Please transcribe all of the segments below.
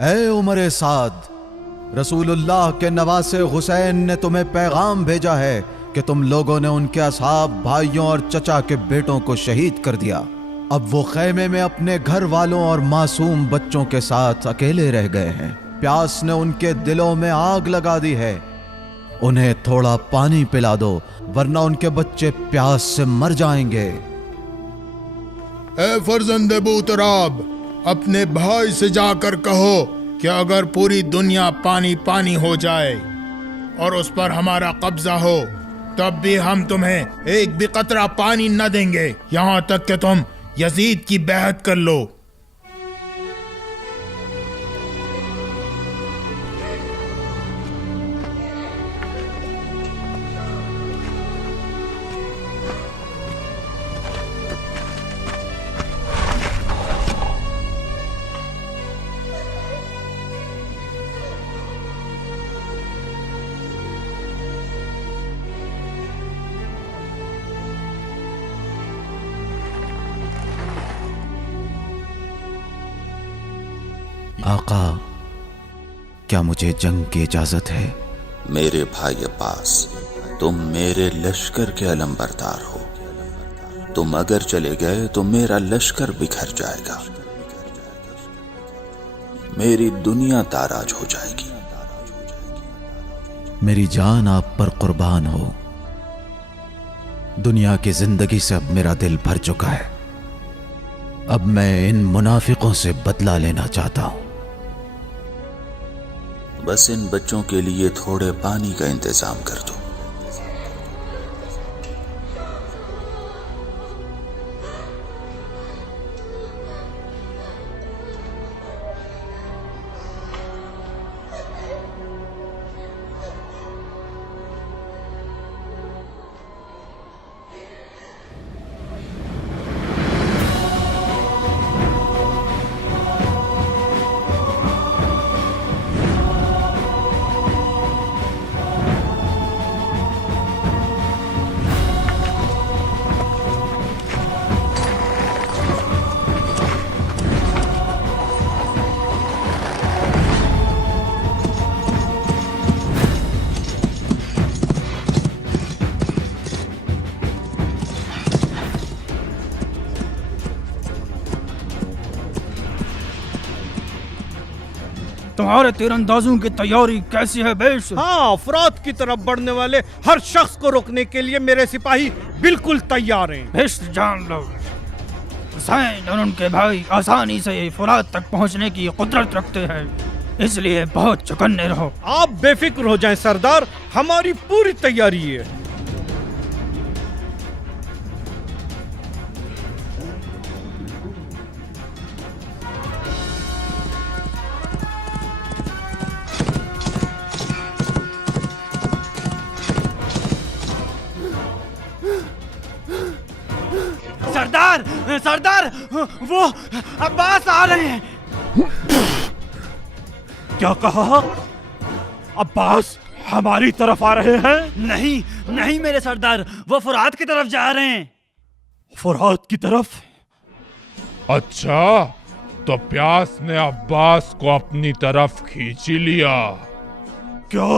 ए उमर साद, रसूलुल्लाह के नवासे हुसैन ने तुम्हें पैगाम भेजा है कि तुम लोगों ने उनके असहाब, भाइयों और चचा के बेटों को शहीद कर दिया। अब वो खैमे में अपने घर वालों और मासूम बच्चों के साथ अकेले रह गए हैं। प्यास ने उनके दिलों में आग लगा दी है। उन्हें थोड़ा पानी पिला दो, वरना उनके बच्चे प्यास से मर जाएंगे। ए फर्जंद अबू तुराब, अपने भाई से जाकर कहो कि अगर पूरी दुनिया पानी पानी हो जाए और उस पर हमारा कब्जा हो, तब भी हम तुम्हें एक भी कतरा पानी न देंगे, यहाँ तक कि तुम यजीद की बैहत कर लो। आका, क्या मुझे जंग की इजाजत है? मेरे भाई अब्बास, तुम मेरे लश्कर के अलंबरदार हो। तुम अगर चले गए तो मेरा लश्कर बिखर जाएगा, मेरी दुनिया ताराज हो जाएगी। मेरी जान आप पर कुर्बान हो। दुनिया की जिंदगी से अब मेरा दिल भर चुका है। अब मैं इन मुनाफिकों से बदला लेना चाहता हूं। बस इन बच्चों के लिए थोड़े पानी का इंतजाम कर दो। तुम्हारे तीरंदाजों की तैयारी कैसी है बेश? हाँ, फरात की तरफ बढ़ने वाले हर शख्स को रोकने के लिए मेरे सिपाही बिल्कुल तैयार हैं। बेश, जान लो, हुसैन और उनके भाई आसानी से फरात तक पहुंचने की कुदरत रखते हैं, इसलिए बहुत चौकन्ने रहो। आप बेफिक्र हो जाएं सरदार, हमारी पूरी तैयारी है। सरदार, सरदार, वो अब्बास आ रहे हैं। क्या कहा? अब्बास हमारी तरफ आ रहे हैं? नहीं नहीं मेरे सरदार, वो फुरात की तरफ जा रहे हैं। फुरात की तरफ? अच्छा, तो प्यास ने अब्बास को अपनी तरफ खींच ही लिया। क्या?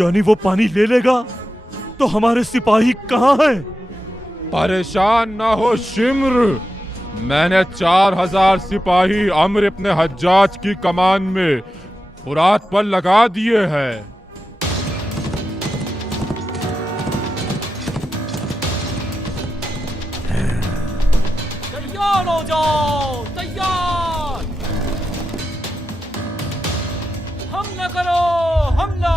यानी वो पानी ले लेगा? तो हमारे सिपाही कहाँ हैं? परेशान ना हो शिम्र, मैंने 4000 सिपाही अम्र इब्न हज्जाज की कमान में फुरात पर लगा दिए हैं। तैयार हो जाओ, तैयार। हमला करो, हमला।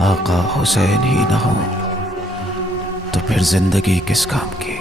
आका हुसैन ही न हो तो फिर जिंदगी किस काम की।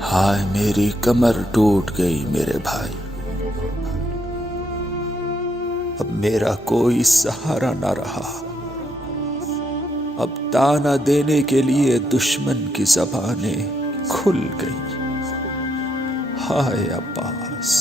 हाय मेरी कमर टूट गई मेरे भाई, अब मेरा कोई सहारा ना रहा। अब ताना देने के लिए दुश्मन की ज़बानें खुल गई। हाय अब्बास।